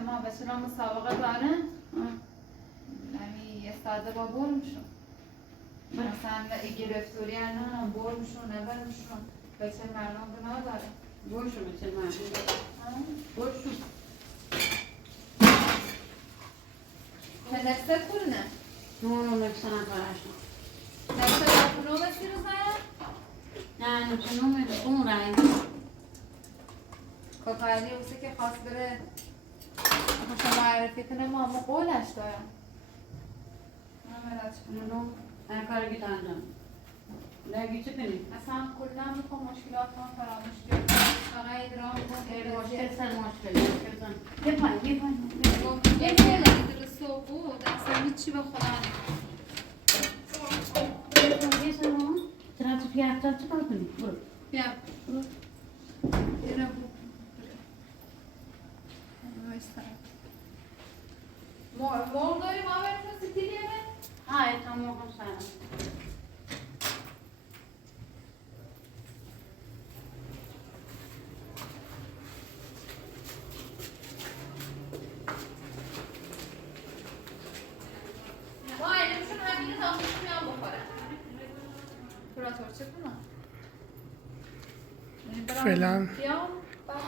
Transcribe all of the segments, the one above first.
شما به چرا مسابقه داره؟ نمی یه ساده با بور میشون مثلا ای گرفتوری هم بور میشون نبر میشون به چه مردم بنا داره بورشون به چه مردم بورشون که نفسه کنه؟ نه نفسه نفرشون نفسه کنو بسی رو زن؟ نه نفسه نمیده اون رنگ کاکالی اوسه که خواست بره خوشا معرفی کنه ما قولش دارم نه کارگی تا انجام لگی چه کنی؟ اصلا کلا میخوام مشکلات هم فراموش کنم فقط ادرام کن مشکل سر مشکل یه پایین یه فعلا درست بود اصلا هیچی به خودم یه سر ماما چرا تو پیه افتاد چه کار کنی؟ برو بیا برو ایره بود مرغ داری ما بریم سیتیلیه نه؟ های تا مرغم سرم ما اینمشون همینه تا خوشم میام بخورم پراتور چه کنم؟ فعلا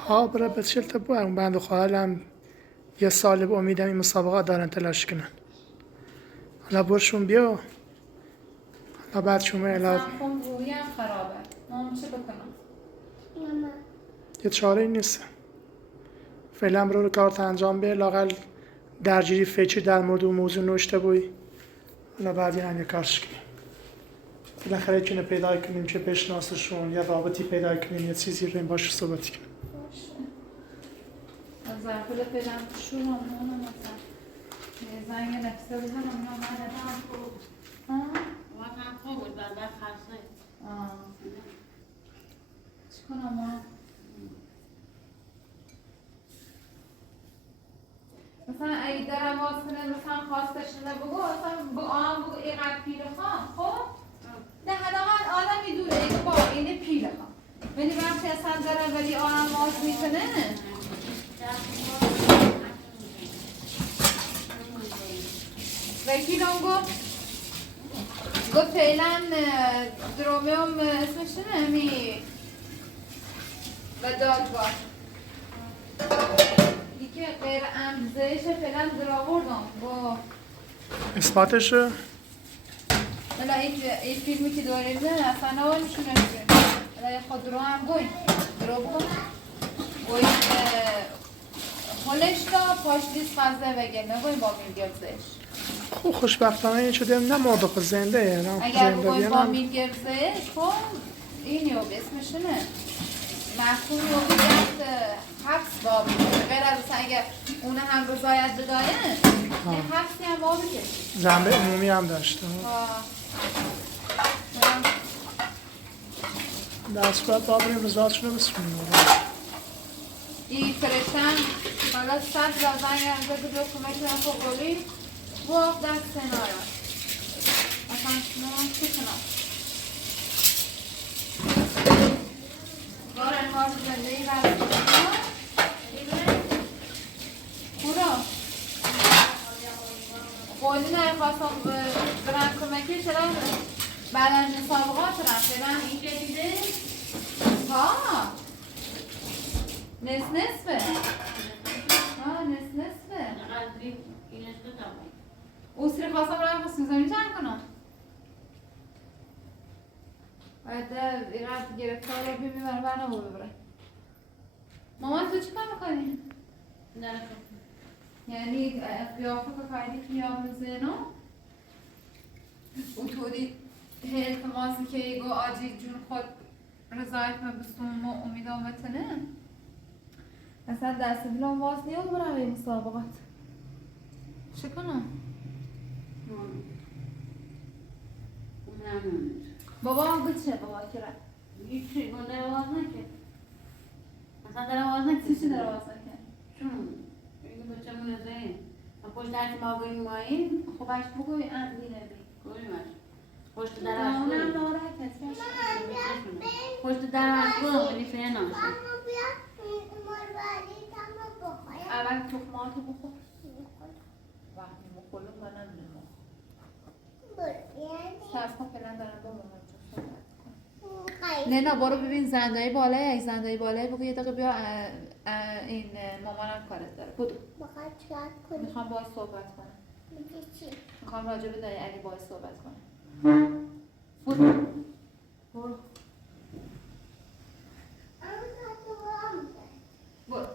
ها برای بچلت بو بند و خواهرم یه سال به امیدم این مسابقه دارن تلاش کنن حالا برشون بیا حالا بعد شما علاج خون روحیم خرابه ما چه بکنم؟ یه چاره نیست فعلا برو کارت انجام بده لاقل درگیری فکری در مورد اون موضوع نوشته بوی حالا بعد این هم یه کارش کنیم بالاخره کنه پیدا کنیم که بشناسشون یا رابطی پیدا کنیم یه چیزی رو این باش صحبت کنیم از زرفل پیدم شور همونه مثلا زنگ نفسه بزنم یا من هم خوب وقت هم خوب بود بعد خرسه چی کنم ما؟ مثلا اگه درم باز کنه مثلا خواستش نده بگو مثلا بگو آم بگو اینقدر پیله خواهم خب؟ نه حداقل آدم میدونه اینو با اینه پیله خواهم ولی وقتی اصلا داره ولی آرام باز میکنه وکیلم گفت فعلا درومیوم اسمش نمی و دادگاه دیگه غیر امزهش فعلا دراوردم با اثباتش حالا این فیلمی که داریم نه اصلا اول میشونه حالا خود درو هم گوی درو بکن گوی خلش را پاش دیست خزده بگه نگوی با میلگرزش خب خوشبختانه این شده نه مرد خود زنده اگر بگوی با میلگرزش خب این یوب اسمشونه محکوم یوبی دست حبس با میگه غیر از اگر اون هم رضایت بداره یه حبسی هم با بگه زنبه عمومی هم داشته دست باید با بریم رضایتشون رو بسونیم این فرشتن حالا 100 زنگ هم بگه دو کمک هم خب گلی گفت دست سنارا اصلا شما چی کنم گارن کار زندگی برای خورا قولی نخواستم برم کمکی چرا بعد از مسابقات رفتم اینجا دیده ها نصفه ها نصفه قدری اینش دو تا بود. اوسری خواستم برم سوزانی چند کنم باید اینقدر گرفتار رو بمیبرم برنامه ببره مامان تو چی کار میکنی؟ نه یعنی قیافه که کاری قیافه زنو اونطوری التماسی که ایگو آجی جون خود رضایت مبستون و امیدام بتنه اصلا دست دیلم باز نیام برم این مسابقات چه کنم؟ اون نمی‌دونم. بابا هم گوچه بابا کرد هیچی با در آواز نکرد. اصلا در آواز نکرد. چی در آواز نکرد؟ چون این بچه مونه زین. ما پشت درک ما بریم مایین. خب اش بگوی اندی نبی گویمش. پشت در دامنم آواز ناره کسی پشت در آواز ولی فینا. اول تخماتو بخور وقتی مخورم من نمیدونم سرس کن فعلا دارم با مامان جون صحبت کنم لینا برو ببین زندایی بالای ای زندایی بالای بگو یه دقیقه بیا این مامانم کارت داره بودو میخوام باهاش صحبت کنم میخوام راجع به دایی علی باهاش صحبت کنم بودو برو برو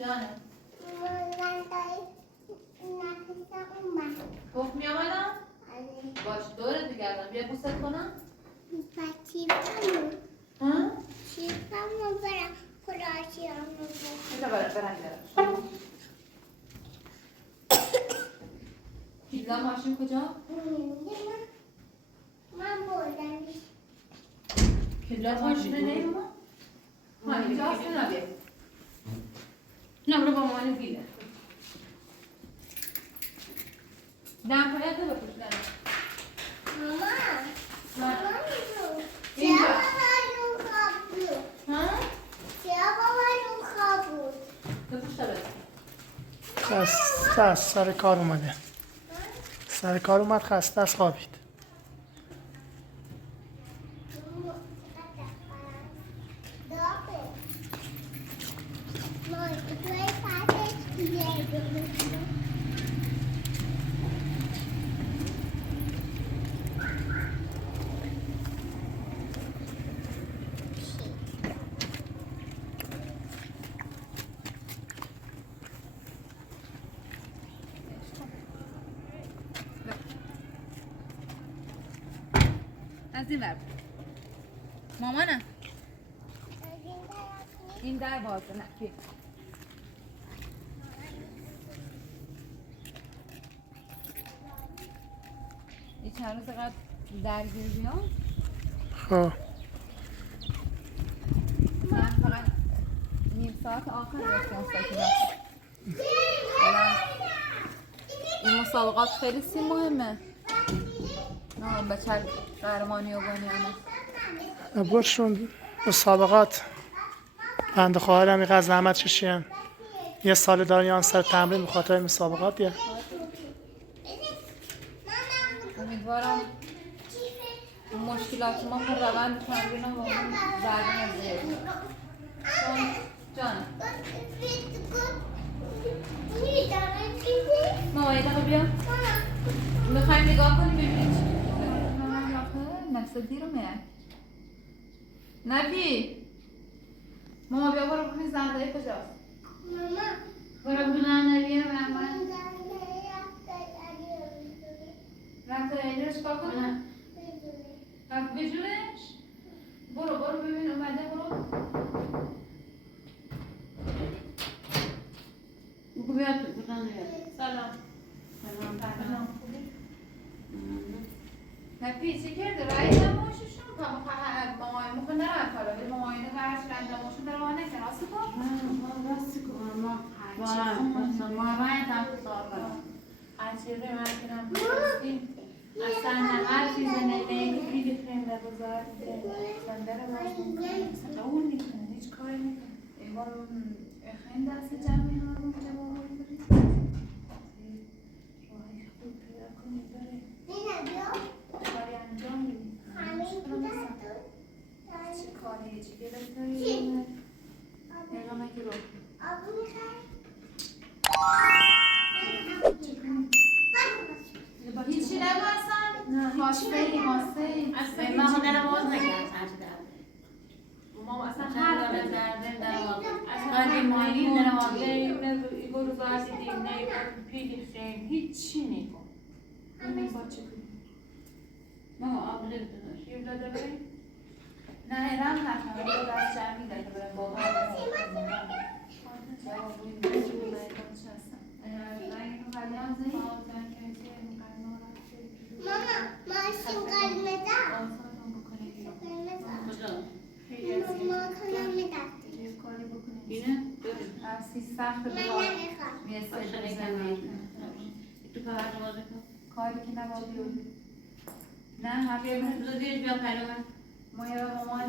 جانم گفت می آمدم؟ باش دورت بگردم بیا بوست کنم؟ ها؟ برم پیزا ماشین کجا؟ پیزا ماشین نیم ما؟ ها اینجا هست نبید نمرو با مامان بیله. دم پایت رو بپوش دم بپوش تا بزن خسته است سر کار اومده سر کار اومد خسته است خوابید از این ور مامانم این در بازه نه بیا این چند روز قد درگیر بیام خب من فقط نیم ساعت آخر رفتم این مسابقات خیلی مهمه نه بچه قهرمانی و بانیانه برشون مسابقات بنده خواهرم اینقدر زحمت کشیدن یه سال داریان سر تمرین بخاطر مسابقات بیا امیدوارم مشکلات ما پر روند تمرین و زرده نزده جانم ماما یه دقیقه بیا میخوایم نگاه کنیم ببینید چی نفس دیر اومد نبی ماما بیا برو ببین زندایی کجاست برو بلند بیار من. رفت ایلی رو چکار کنم؟ رفت بجورش؟ برو ببین اومده برو بگو بیاد بلند بیار. سلام سلام. نفی چی کرده؟ رای دماششون مامای مخه نرم کارا ولی مامای نگرش رای دماشون در آنه که راستی کن؟ راستی کن ما رای دم سال کنم. هرچی رو من کنم بستیم اصلا هر چیز نمیگه پیلی خیلی بزار سندر باز میکنه سندور میکنه هیچ کاری میکنه ایوان خیلی دست جمعی ها رو که با آقای برید راهی خوب پیدا کنی داره کاری انجام میدی چه کاری چی گرفتاری؟ نگاه نگیرو هیچی نگو اصلا؟ خواسته ای ماسته ای اصلا من خودم باز نکرد هرچی درده ماما اصلا اصلا هر داره داره درده در واقع اصلا دیمانی در واقع نه ایگو رو زدیم نه پیلی خیم هیچی نیکن این با چه کنیم ماما آبله بدونش یه داده بریم نه ایران نکنم رو دست جمعی داره برای بابا اینه؟ سی سخت تو کار باز کن کاری که نباید نه همه بذار دیرش بیا پلو من ما یه مامان هم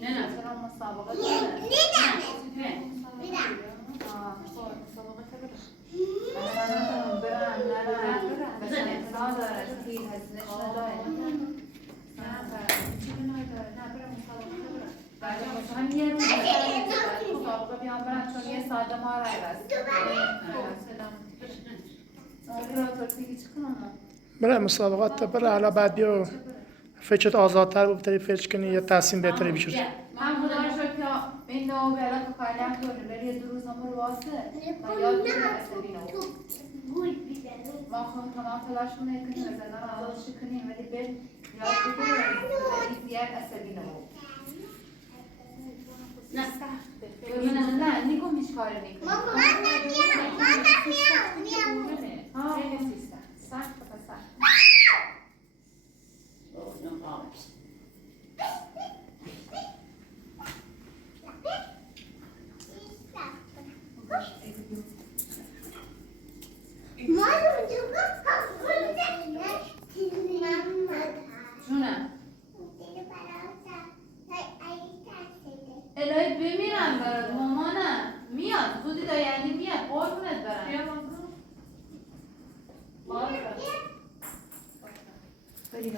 نه. چرا مسابقه داره مسابقه کرده مثلا برن نرن مثلا اعتراض داره تیر هزینهش نداره نه برای چی بنای داره نه برای مسابقه کرده بعد مثلا یه روز مسابقه بیان برن چون یه ساعت ما رای بست آقای ترکی چی کنم برای مسابقات تا برای حالا بعد بیا فکرت آزادتر بود بتری فکر کنی یه تصمیم بهتری بگیری من خدا رو شکر که این نوع بلا که کاریم کنه بری یه دو روز همون رو واسه من یاد بگیرم عصبی نمون ما خود تمام تلاش کنیم کنیم و زندان آزادش کنیم ولی به یاد بگیرم زیاد عصبی نمون نه نگم هیچ کاری نکنیم خیلی سخت و سخت جونم الهی بمیرم برات مامانم میاد زودی داینده میاد قربونت برم بریم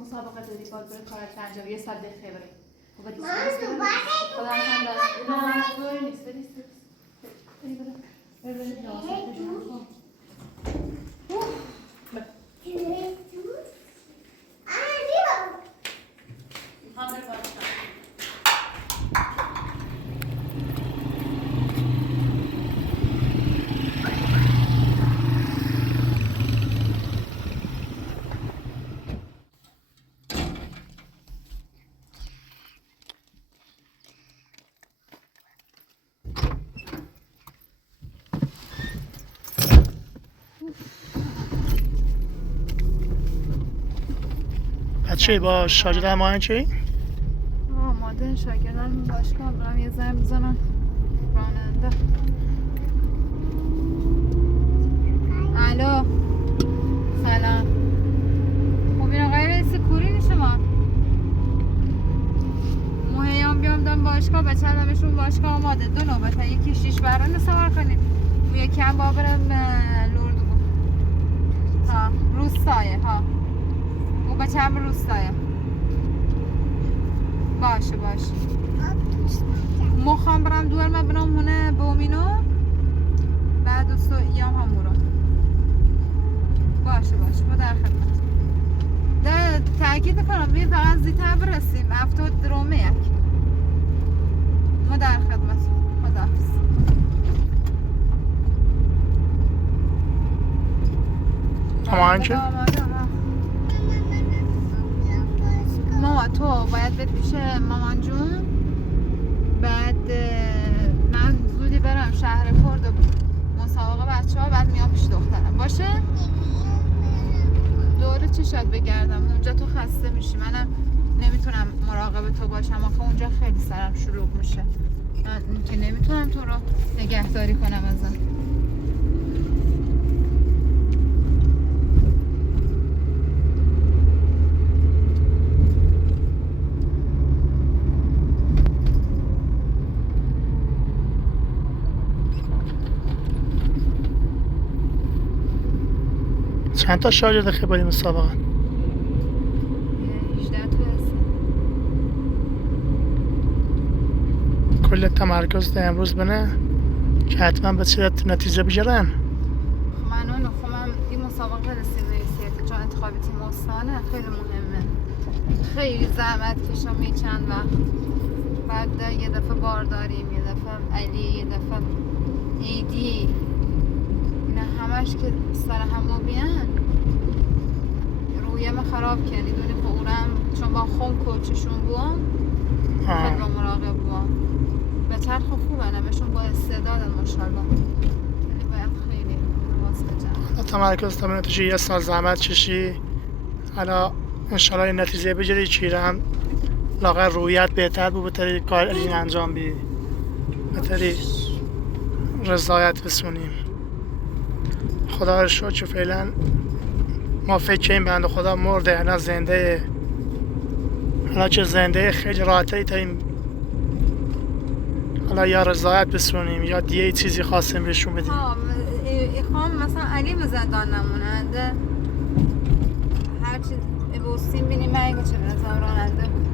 مسابقه داری باید برای کارت انجام یه ساعت بخیر بریم خدا هم دست نه نیست بریم بچه با شاگرد هماهنگ چی؟ آماده شاگردان باشگاه برم یه زنگ بزنم راننده الو سلام خب این آقای رئیس کوری شما مهیام بیام دارم باشگاه بچرمشون باشگاه آماده 2 نوبت یکی 6 برانه سوار کنیم و یکی هم با برم لردگو ها روستایه ها او بچه هم روستایه باشه مخوام برم دور مبنام هونه بومینو بعد دوستو ایام همون رو باشه با در خدمت ده تأکید کنم بید فقط زیتر برسیم 70 رومه یک ما در خدمت خدا حافظ هماهنگ چی؟ ماما تو باید بری پیش مامان جون بعد من زودی برم شهر کرد و مسابقه بچه ها بعد میام پیش دخترم باشه؟ دوره چی شاید بگردم اونجا تو خسته میشی منم نمیتونم مراقب تو باشم آخه اونجا خیلی سرم شلوغ میشه من که نمیتونم تو رو نگهداری کنم ازم چند تا شاگرد خیلی مسابقه؟ 18 تا هست. کل تمرکز ده امروز بنه که حتما به صورت نتیجه بگیرن. من این مسابقه رسیده چون انتخاب تیم استانه خیلی مهمه. خیلی زحمت کشم چند وقت. بعد یه دفعه بارداریم، یه دفعه علی، یه دفعه ایدی، اینا همش که سر هم بیان رویم خراب کردی دونی که اونم چون با خون کوچشون بوم خیلی با مراقب بوم به چرخ خوبه نمشون با استعداد ماشالله، یعنی باید خیلی حواس بجمع. تمرکز تا به نتیجه یه سال زحمت کشی حالا انشالله این نتیجه بگیری چیرم لاغر رویت بهتر بود بتری کار این انجام بی بتری رضایت بسونیم. خدا رو شکر فعلا ما فکر کنیم بنده خدا مرده الان زنده، حالا که زنده خیلی راحتری تا این حالا یا رضایت بسونیم یا دیگه چیزی خواستیم بهشون بدیم. ایخوام مثلا علی به زندان نموننده هر چیز بوستیم بینیم مرگه چه نظام راننده بود.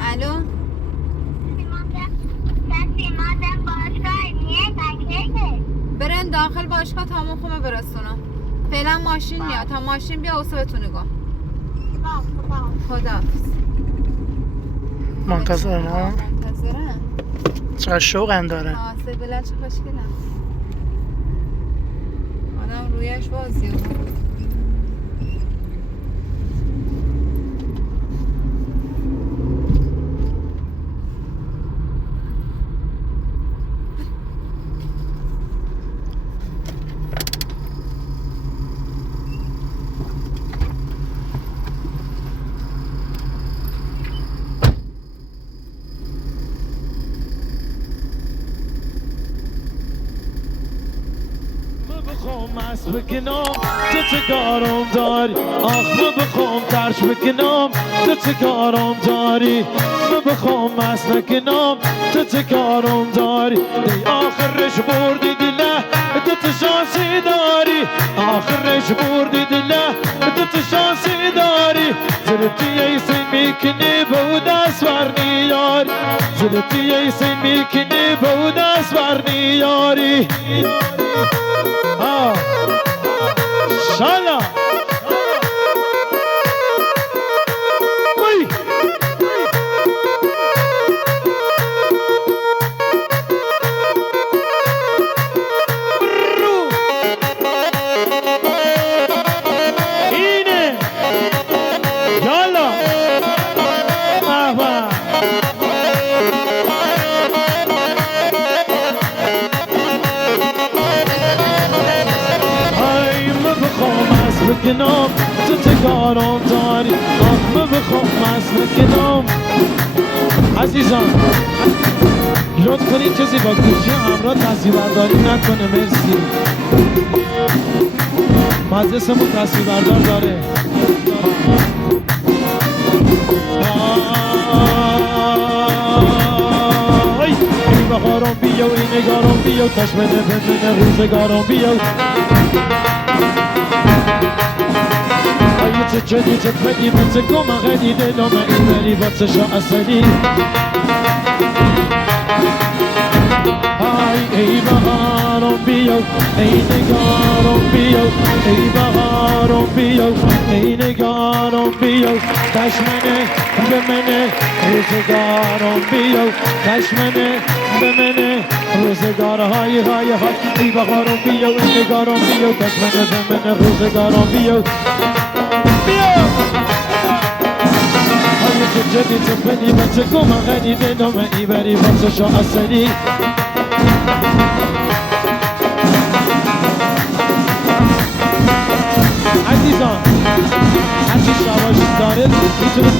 الو برن داخل باشگاه تا همون خومه برسونم. فعلا ماشین میاد، تا ماشین بیا اوسه بتونه گم. خدا منتظرن ها؟ منتظرن. چقدر شوقن داره. سبیله چه خوشگلن. آدم رویش بازیه. مست بکنم تو چه کارم داری آخ بخوام ترش بکنم تو چه کارم داری بخوام مست بکنم تو چه کارم داری ای آخرش بردی دله تو چه شانسی داری آخرش بردی دله تو چه شانسی داری زلتی ایسین میکنی به دست ورنی یاری زلتی ایسین میکنی به دست ورنی یاری Shala. Wait. Ine. Yalla. Ahwa. بکنم تو چه کارم داری آخمه بخوام مست بکنم عزیزان لطف کنید کسی با گوشی همراه تصویربرداری نکنه مرسی مجلسمون تصویربردار داره این بخارم بیا و این نگارم بیا تشمنه بمنه روزگارم بیا چه جدی چه بدی من چه گم غدی دلم این بری با چه شا اصلی ای بهارم بیا ای نگارم بیا ای بهارم بیا ای نگارم بیا دشمنه به منه روزگارم بیا دشمنه به منه روزگار های ای بهارم بیا ای نگارم بیا دشمنه به منه روزگارم بیا چه جدی چه بدی من چه گم غنی دلم ای بری با چه شا اصلی عزیزان هرچی شواش داره میتونه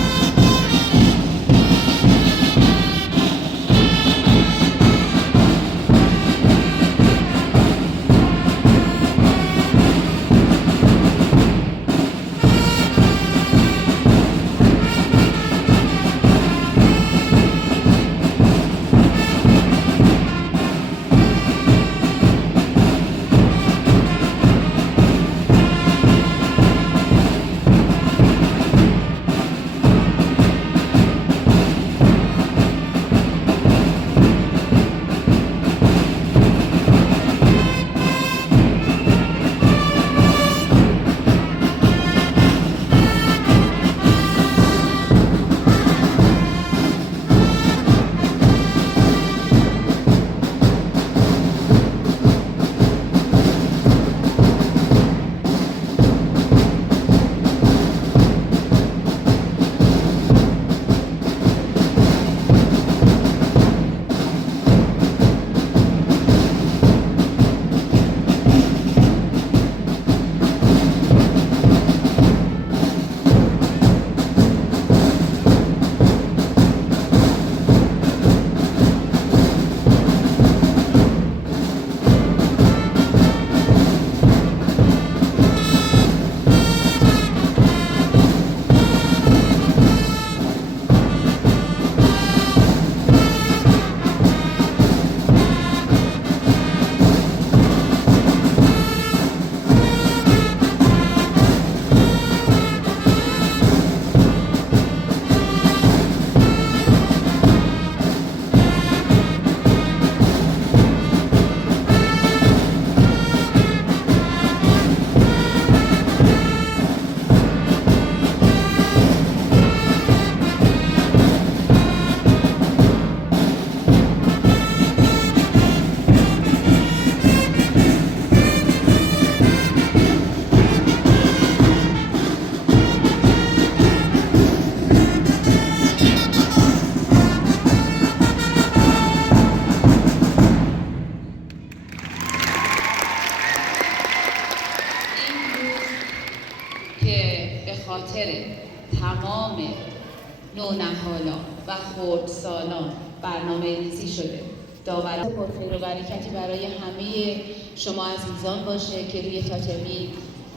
نونهالان و خردسالان برنامه ریزی شده. داوران پرخیر و برکتی برای همه شما عزیزان باشه که روی تاتمی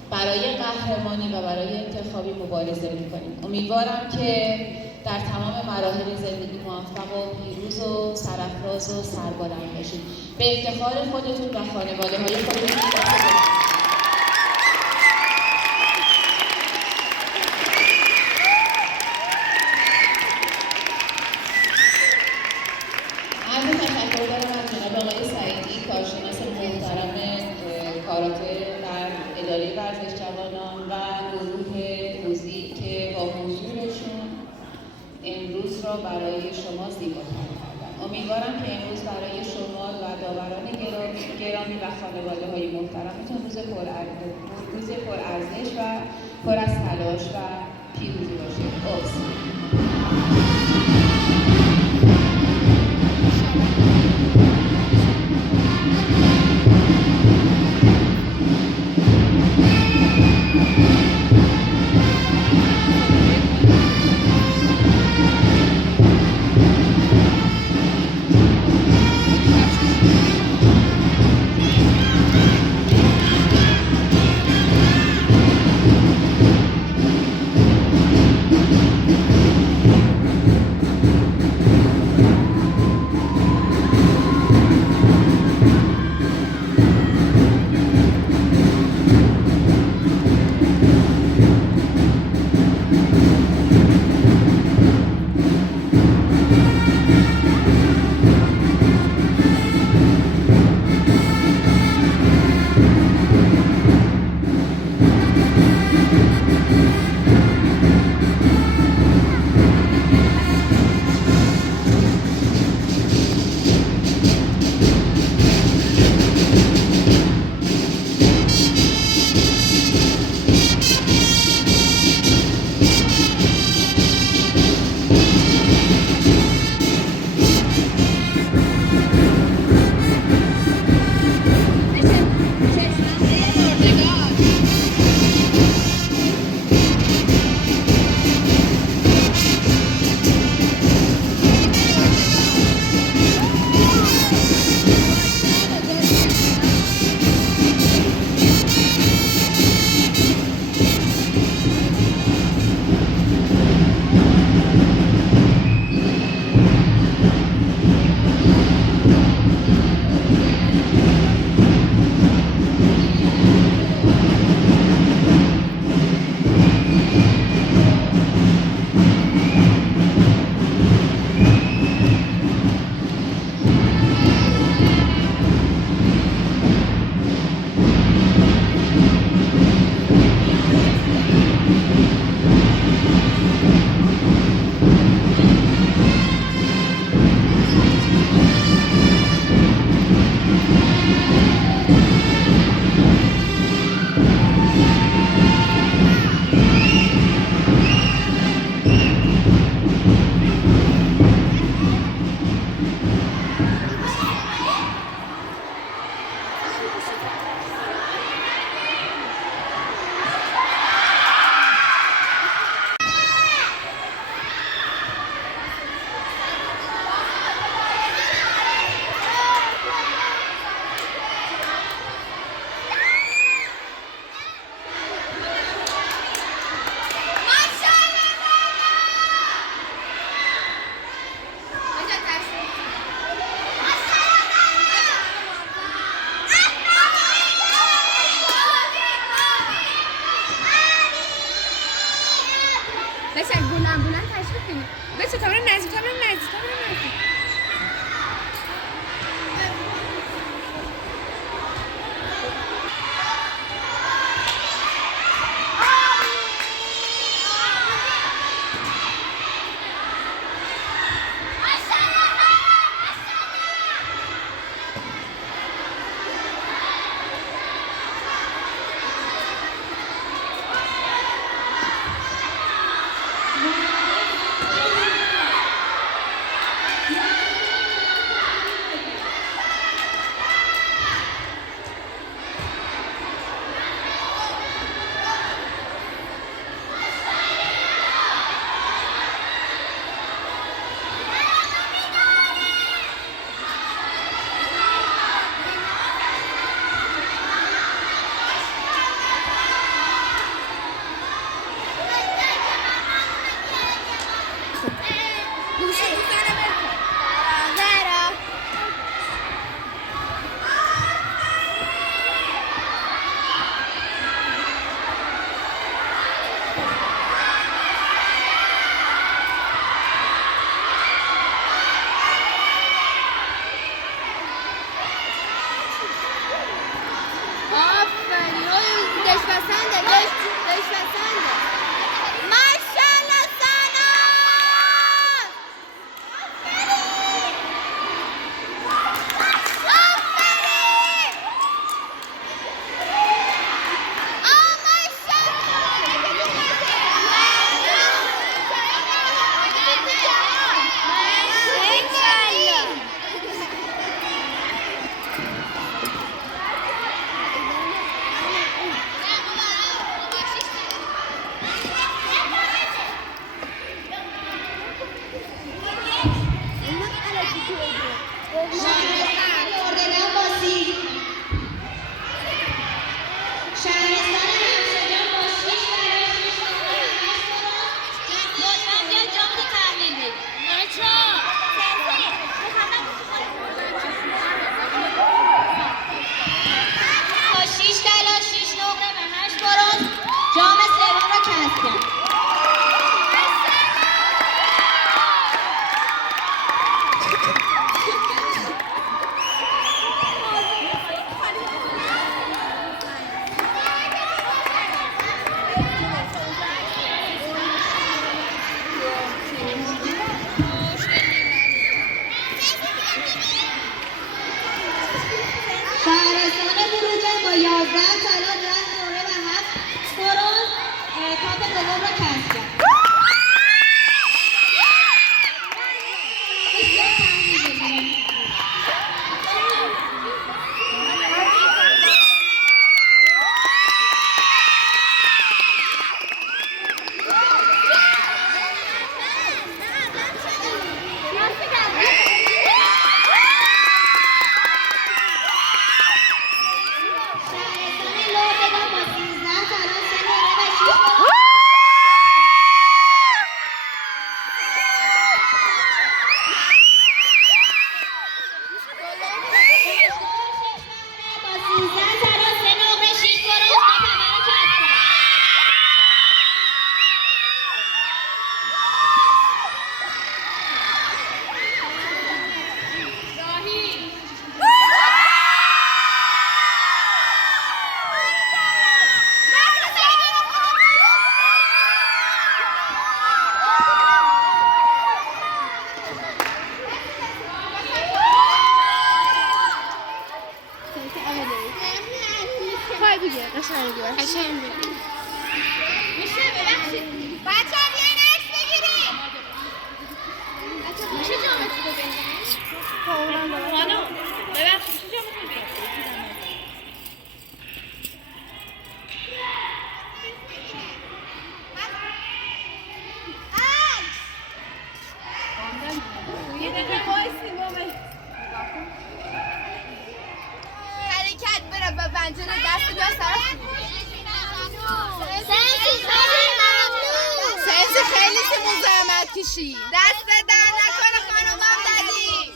برای قهرمانی و برای انتخابی مبارزه می‌کنیم. امیدوارم که در تمام مراحل زندگی موفق و پیروز و سرافراز و سربلند باشید. به افتخار خودتون و خانواده‌های خودتون. تشکر دارم از جناب آقای سعیدی، کارشناس محترم کاراته در اداره ورزش جوانان و گروه روزی که با حضورشون امروز را برای شما زیباتر کردن. امیدوارم که امروز برای شما و داوران گرامی و خانواده‌های محترمتون روز پرارزش و پر از تلاش و پیروزی باشه. شهرستان لردگان با 30 شهرستان همسجان با 6 برای 6 نمره و 8 برای لطفاً بیا جامتو تحلیل بدید با 6 طلا 6 نقره و 8 برنز جام سوم را کسب کرد. شهرستان بروجرد با 11 طلا 10 نقره و 7 برنز کاپ دوم را کسب کرد. حرکت بره به پنجره دست بیا سر سنسی خیلی مزاحمت کشی دست در نکنه خانومم دادی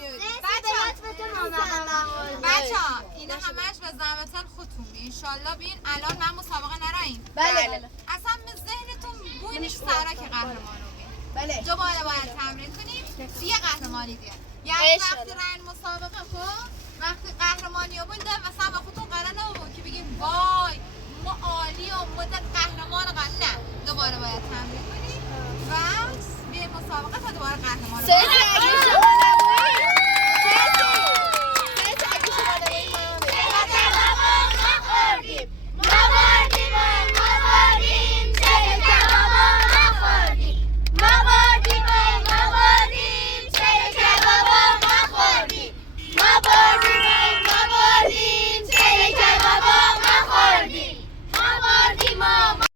بچه ها اینا همش به زحمتن خودتون انشالله بین الان من مسابقه نراییم بله اصلا به ذهنتون بوی نیست سارا که قهرمان رو بین بله دوباره باید تمرین کنیم یه قهرمانی بیاد یعنی وقتی رن مسابقه خب وقتی قهرمانی رو بوده مثلا با خودتون قرار نبود که بگیم وای ما عالی و مدت قهرمان نه دوباره باید تمرین کنیم و بیایم مسابقه تا دوباره قهرمان رو